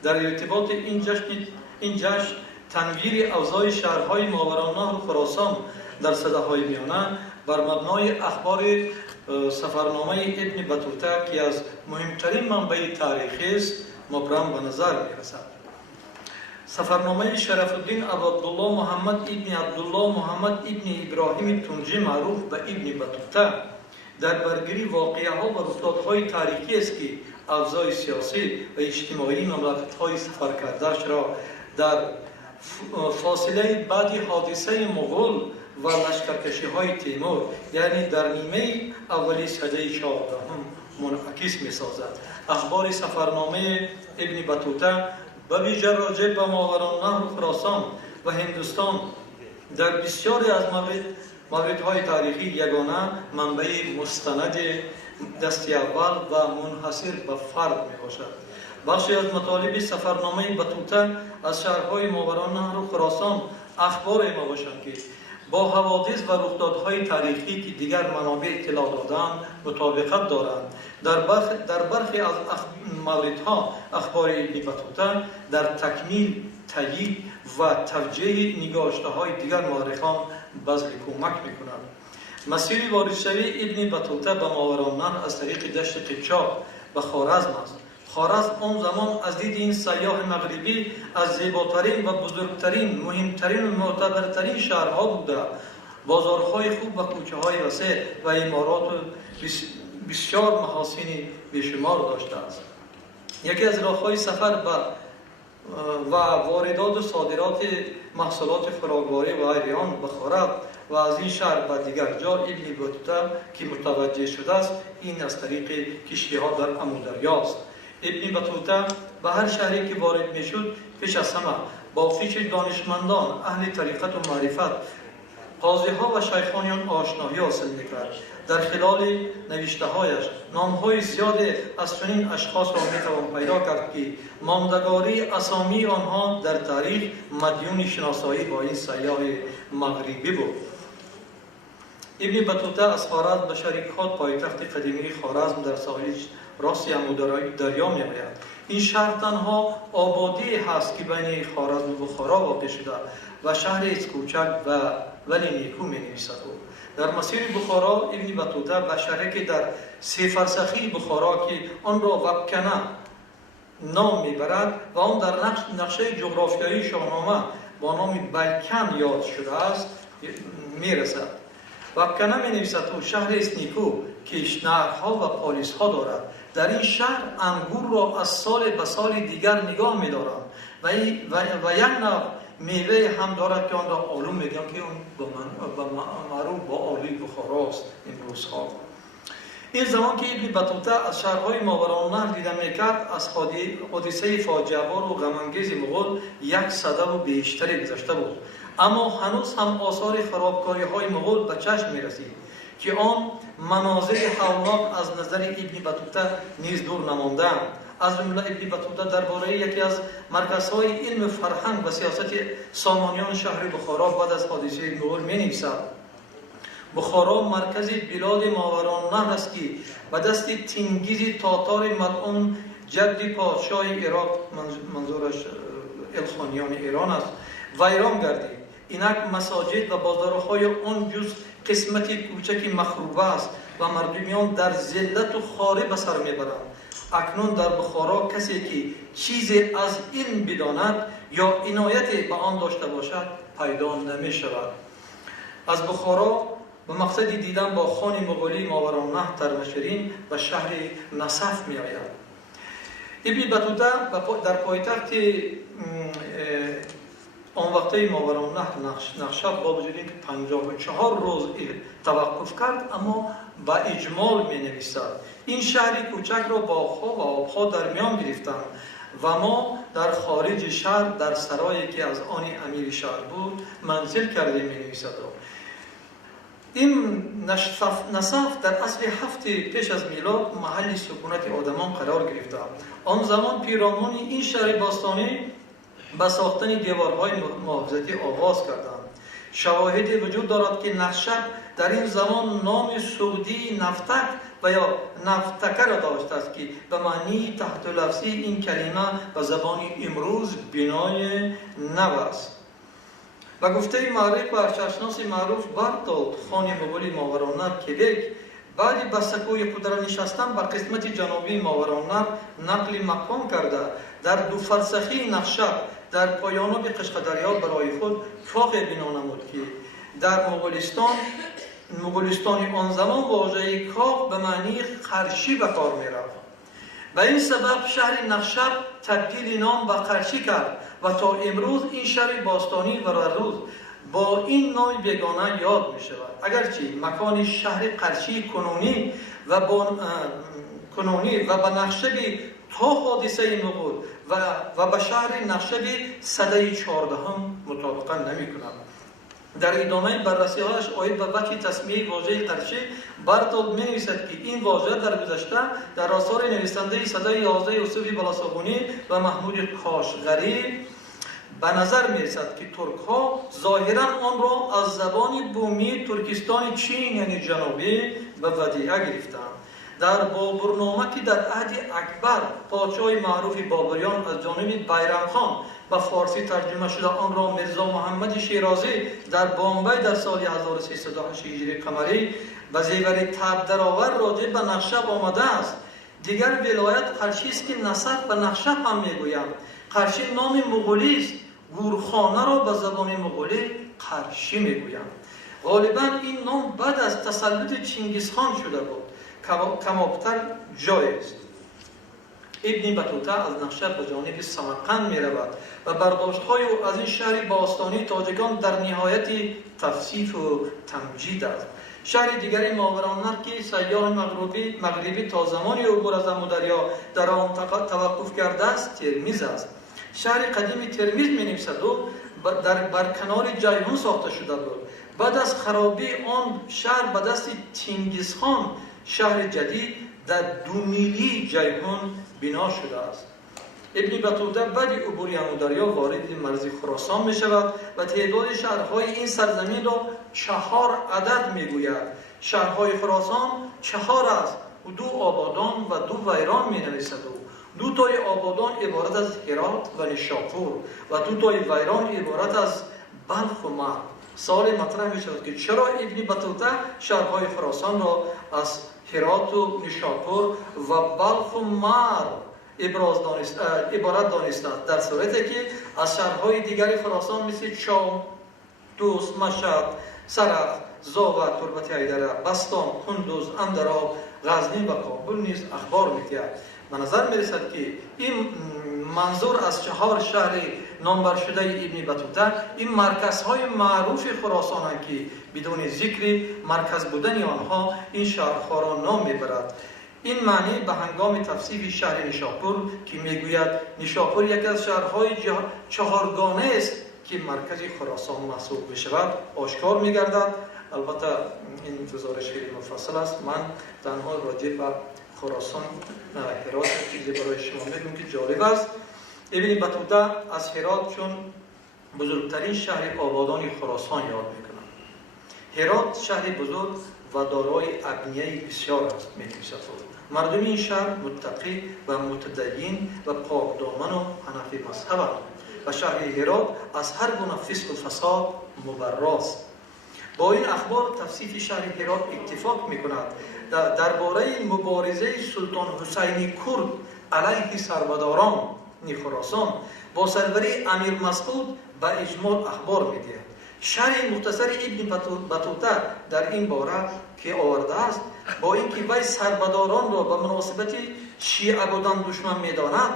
در ارتباط این جشن تنویر اوضاع شهرهای ماورالنهر و خراسان در سده‌های میانه بر مبنای اخبار سفرنامه ابن بطوطه که از مهمترین منبع تاریخی است مبرم به نظر می‌رسد. سفرنامه شرف الدین عبدالله محمد ابن عبدالله محمد ابن ابراهیم تونجی معروف به ابن بطوطه در برگری واقعه‌ها و رخدادهای تاریخی است که اوضاع سیاسی و اجتماعی مملکت‌های سفر کرده‌اش را در فاصله بعد حادثه مغول و لشکرکشی‌های تیمور یعنی در نیمه اولی سده 14 منعکس می‌سازد. اخبار سفرنامه ابن بطوطه به ویژه راجع به ماورالنهر و خراسان و هندوستان در بسیاری از موردهای تاریخی یگانه منبع مستند دستی اول و منحصر به فرد میباشد. بخشی از مطالب سفرنامه بطوطه از شهرهای ماورالنهر و خراسان اخبار ما باشند که با حوادث و رخدادهای تاریخی که دیگر منابع اطلاع دادند مطابقت دارند. در برخی از موردها اخبار ابن بطوطه در تکمیل، تایید و توجیه نگاشته‌های دیگر مورخان بذل کمک می‌کنند. مسیر واردشوی ابن بطوطه به ماورالنهر از طریق دشت قیچاق و خوارزم است. خوارزم آن زمان از دید این سیاح مغربی از زیباترین و بزرگترین، مهمترین و معتبرترین شهرها بوده. بازارهای خوب و کوچه‌های وسیع و عمارات بسیار محاسن بیشمار داشته است. یکی از راه‌های سفر و واردات و صادرات محصولات فراوری و ایران به خوارزم و از این شهر به دیگر جا ابن بطوطه که متوجه شده است این از طریق کشتی‌ها در امودریاست. ابن بطوطه به هر شهری که وارد میشد پیش از همه با فکر دانشمندان اهل طریقت و معرفت قاضی‌ها و شیخان آشنایی حاصل می‌کرد. در خلال نوشته‌هایش نام‌های زیاد از چنین اشخاص را می‌توان پیدا کرد که ماندگاری اسامی آنها در تاریخ مدیون شناسایی با این سیاح مغربی بود. ابن بطوطه از خوارزم به شریک خود پایتخت قدیمی خوارزم در ساحل راست دریا می‌آید. این شهر تنها آبادی هست که بین خوارزم و بخارا واقع شده و شهر است کوچک و ولی نیکو می‌نویسد. در مسیر بخارا ابن بطوطه به شهری که در 3 فرسخی بخارا که آن را وبکنه نام میبرد و آن در نقشه جغرافیایی شاهنامه با نام بلکن یاد شده است میرسد. وبکنه می‌نویسد و شهر است نیکو که نهرها و پالیس‌ها دارد. در این شهر انگور را از سال به سال دیگر نگاه می‌دارند و یک نوع میوه هم دارد که آن را آلو میگن که اون معروف با آلوی بخاراست امروزها. این زمان که ابن بطوطه از شهرهای ماورالنهر دیده میکرد از حادثه فاجعه‌بار و غم‌انگیز مغول 1 سده و بیشتری گذشته بود، اما هنوز هم آثار خرابکاری‌های مغول به چشم میرسید که آن مناظر هولناک از نظر ابن بطوطه نیز دور نماندند. از جمله ابن بطوطه درباره یکی از مرکزهای علم فرهنگ و سیاست سامانیان شهر بخارا بعد از حادثه مغول می‌نویسد: بخارا مرکز بلاد ماورالنهر است که به دست تنگیز تاتار ملعون جد پادشاه عراق، منظورش الخانیان ایران است، ویران گردید. اینک مساجد و بازارهای آن جز قسمتی کوچکی مخروبه است و مردمیان در ذلت و خواری به سر میبرند. اکنون در بخارا کسی که چیزی از علم بداند یا عنایتی به آن داشته باشد پیدا نمی شود. از بخارا به مقصد دیدن با خان مغولی ماورالنهر در مشرین به شهر نصف می آید. ابن بطوطه در پایتخت آن وقته ماورالنهر نخشب با وجود اینکه 54 روز توقف کرد، اما با اجمال می نویسد این شهری کوچک را باغ‌ها و آب‌ها در میان گرفتند و ما در خارج شهر در سرایی که از آن امیر شهر بود منزل کرده می نویسد. این نصف در اصل 7 پیش از میلاد محل سکونت آدمان قرار گرفته. آن زمان پیرامون این شهر باستانی به ساختن دیوارهای محافظتی آغاز کردند. شواهدی وجود دارد که نخشب در این زمان نام سعودی نفتک و یا نفتکه را داشته است که به معنی تحت لفظی این کلمه به زبان امروز بنای نو است. و گفته معرف و ارشدشناس معروف برتولد خان مغولی ماورالنهر کبک بعد به سکوی قدرت نشستن بر قسمت جنوبی ماورالنهر نقل مکان کرده در 2 فرسخی نخشب در پایاناب قشقدریا برای خود کاخ بنا نمود که در مغولستان آن زمان واژه کاخ به معنی قرشی به کار می رفت. و این سبب شهر نخشب تبدیل نام به قرشی کرد و تا امروز این شهر باستانی و روز با این نام بیگانه یاد می شود. اگرچه مکان شهر قرشی کنونی و به نخشبی تا حادثه مغول و به شهر نخشبی سده 14 مطابقت نمی کنند. در ادامه بررسی‌هایش آید به وجه تسمیه واژه قرشی برتولد می نویسد که این واژه در گذشته در آثار نویسنده سده 11 یوسف بلاساغونی و محمود کاشغری به نظر می رسد که ترک ها ظاهرا آن را از زبان بومی ترکستان چین یعنی جنوبی به ودیعه گرفتند. در بابرنامه که در عهد اکبر پادشاه معروف بابریان از جانب بیرم خان به فارسی ترجمه شده آن را میرزا محمد شیرازی در بامبی در سال 1308 هجری قمری به زیور تب درآور راجع به نخشب آمده است. دیگر ولایت قرشی است که نسب به نخشب هم میگویند. قرشی نام مغولی است. گورخانه را به زبان مغولی قرشی میگویند. غالبا این نام بعد از تسلط چنگیزخان شده بود. کمابتر جای است. ابن بطوطه از نخشب به جانب سمرقند می رود و برداشت های او از این شهر باستانی تاجگان در نهایت تفصیف و تمجید است. شهر دیگری ماورالنهر که سیاح مغربی تا زمانی عبور از امودریا در آن توقف کرده است ترمیز است. شهر قدیم ترمیز می نویسد و بر کنار جیهون ساخته شده بود. بعد از خرابی آن شهر به دست چنگیزخان شهر جدید در 2 میلی جیهون بنا شده است. ابن بطوطه بعد عبور امودریا وارد مرز خراسان می شود و تعداد شهرهای این سرزمین را 4 عدد می گوید. شهرهای خراسان 4 است و 2 آبادان و 2 ویران می نویسد. 2 تای آبادان عبارت از هرات و نیشاپور و 2 تای ویران عبارت از بلخ و مرو. سوال مطرح می شود که چرا ابن بطوطه شهرهای خراسان را از هرات و نیشاپور و بلخ و مرو عبارت دانسته است، در صورتی که از شهرهای دیگر خراسان مثل شام، دوست، مشهد، سرخ، زاوه، تربت حیدره، بستان، کندوز، اندراب، غزنین و کابل نیز اخبار می‌دهد. به نظر می‌رسد که این منظور از 4 شهر نامبر شده ابن بطوطه این مرکزهای معروف خراسانند که بدون ذکر مرکز بودن آنها این شهرها را نام میبرد. این معنی به هنگام توصیف شهر نیشاپور که میگوید نیشاپور یکی از شهرهای 4گانه است که مرکز خراسان محسوب بشود آشکار میگردد. البته این گزارش خیلی مفصل است. من تنها راجع به خراسان هرات چیزی برای شما میگم که جالب است. ابن بطوطه از هرات چون بزرگترین شهر آبادان خراسان یاد میکنند. هرات شهر بزرگ و دارای ابنیه بسیار است می‌نویسد. مردم این شهر متقی و متدین و پاکدامن و حنفی مذهبند و شهر هرات از هر گونه فسق و فساد مبراست. با این اخبار توصیف شهر هرات اتفاق میکند. درباره مبارزه سلطان حسین کرد علیه سربداران خراسان با سروری امیر مسعود به اجمال اخبار میدهد. شرح مختصر ابن بطوطه در این باره که آورده است، با اینکه وی سربداران را به مناسبت شیعه بودن دشمن میداند،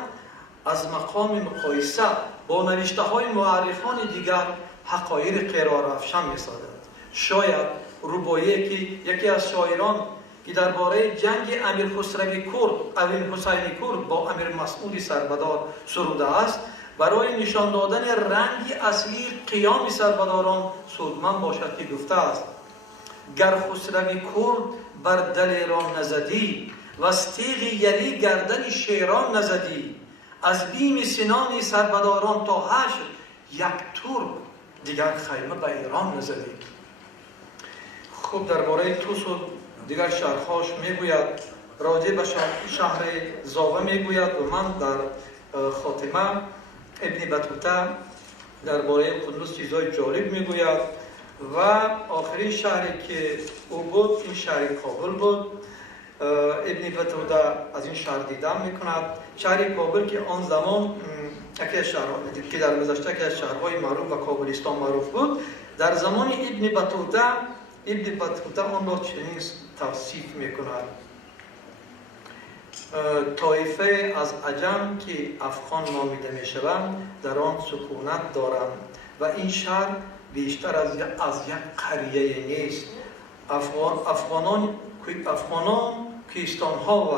از مقام مقایسه با نوشته های مورخان دیگر حقایق غیرافشان میسازد. شاید رباعی که یکی از شاعران که درباره جنگ امیر خسروی کرد امیر حسین کرد با امیر مسعود سربدار سروده است، برای نشان دادن رنگ اصلی قیام سربداران سودمند باشد که گفته است: گر خسروی کرد بر دل ایران نزدی و از تیغ یلی گردن شیران نزدی، از بیم سنان سربداران تا حشر یک ترک دیگر خیمه به ایران نزدی. خب درباره توس و دیگر شهرهاش میگوید، راجع به شهر زاوه میگوید و من در خاتمه ابن بطوطه درباره قندوز چیزهای جالب میگوید و آخرین شهری که او بود این شهر کابل بود. ابن بطوطه از این شهر دیدن میکند. شهر کابل که آن زمان یکی از شهرها که در گذشته که از شهرهای معروف و کابلستان معروف بود، در زمان ابن بطوطه آن را چنین توصیف میکند: طایفه از عجم که افغان نامیده میشوند در آن سکونت دارند و این شهر بیشتر از یک قریه نیست. افغانان کیستان ها و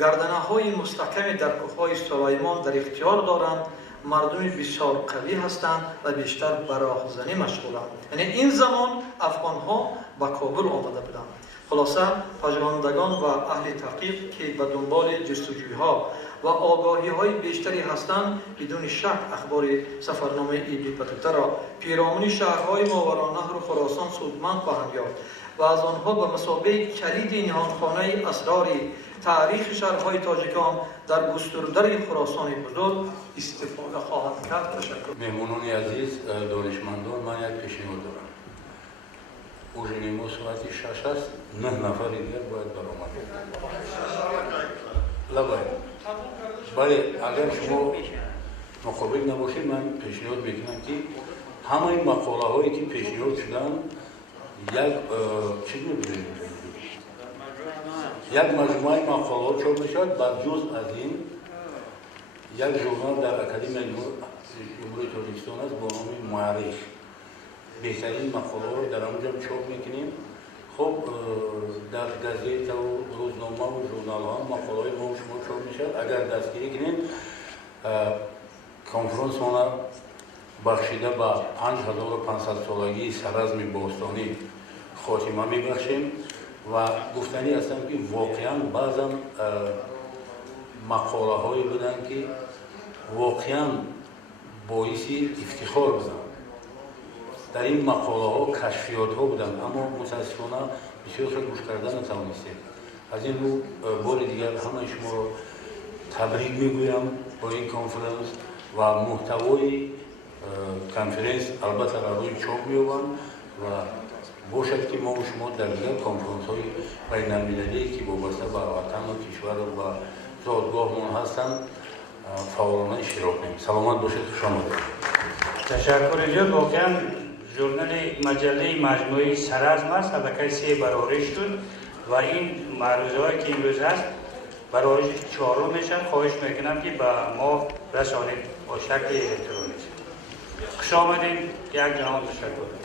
گردنه های مستحکم در کوههای سلیمان در اختیار دارند. مردم بسیار قوی هستند و بیشتر به راهزنی مشغولند. یعنی این زمان افغان ها به کابل آمده بودند. خلاصه پژوهندگان و اهل تحقیق که به دنبال جستجوی‌ها و آگاهی‌های بیشتری هستند، بدون شک اخبار سفرنامه ابن بطوطه را پیرامون شهرهای ماورالنهر و خراسان سودمند خواهند یافت و از آنها به مثابه کلید نهانخانه اسرار تاریخ شهرهای تاجیکان در گستردر خراسان بزرگ استفاده خواهند کرد. تشکر. مهمانان عزیز، دانشمندان، من یک پیشنهاد دارم. اوجه ما ساعتی 6 است، 9 نفر دیگر باید برآمد. لباید. بله، اگر شما مقابل نباشید، من پیشنهاد میکنم که همه این مقاله هایی که پیشنهاد شدن یک چیز میبینید، یک مجموعه مقالات چاپ میشد. بر جز از این یک ژورنال در اکادمی جمهوری تاجیکستان است با نام مورخ. بهترین مقاله رو در آنجا چاپ میکنیم. خب در گازیت و روزنامه و ژورنال ها مقاله ما و شما چاپ میشد. اگر دستگیری کنیم کنفرانس ما بخشیده به 5500 سالگی سرزم باستانی خاتمه میبخشیم و گفتنی هستم که واقعا بعضا مقاله هایی بودن که واقعا باعث افتخار بودن. در این مقاله ها کشفیات ها بودن، اما متاسفانه بسیار گوش کردن نتوانستیم. از این رو بار دیگر همه شما را تبریک میگویم با این کنفرانس و محتوای کنفرانس البته را روی چاپ می‌آورم و باشد که ما و شما در دیگر کنفرانس های بین المللی که وابسته به وطن و کشور و زادگاهمان هستند فعالانه اشتراک کنیم. سلامت باشید. خوش آمدید. تشکر جان. واقعا ژورنال مجله مجموعه سرزم است، البته 3 برابر شد و این معروضه‌ای که امروز هست برای 4 میشن. خواهش میکنم که به ما رسانید با شکل الکترونیک. خوش آمدید. یک جهان تشکر.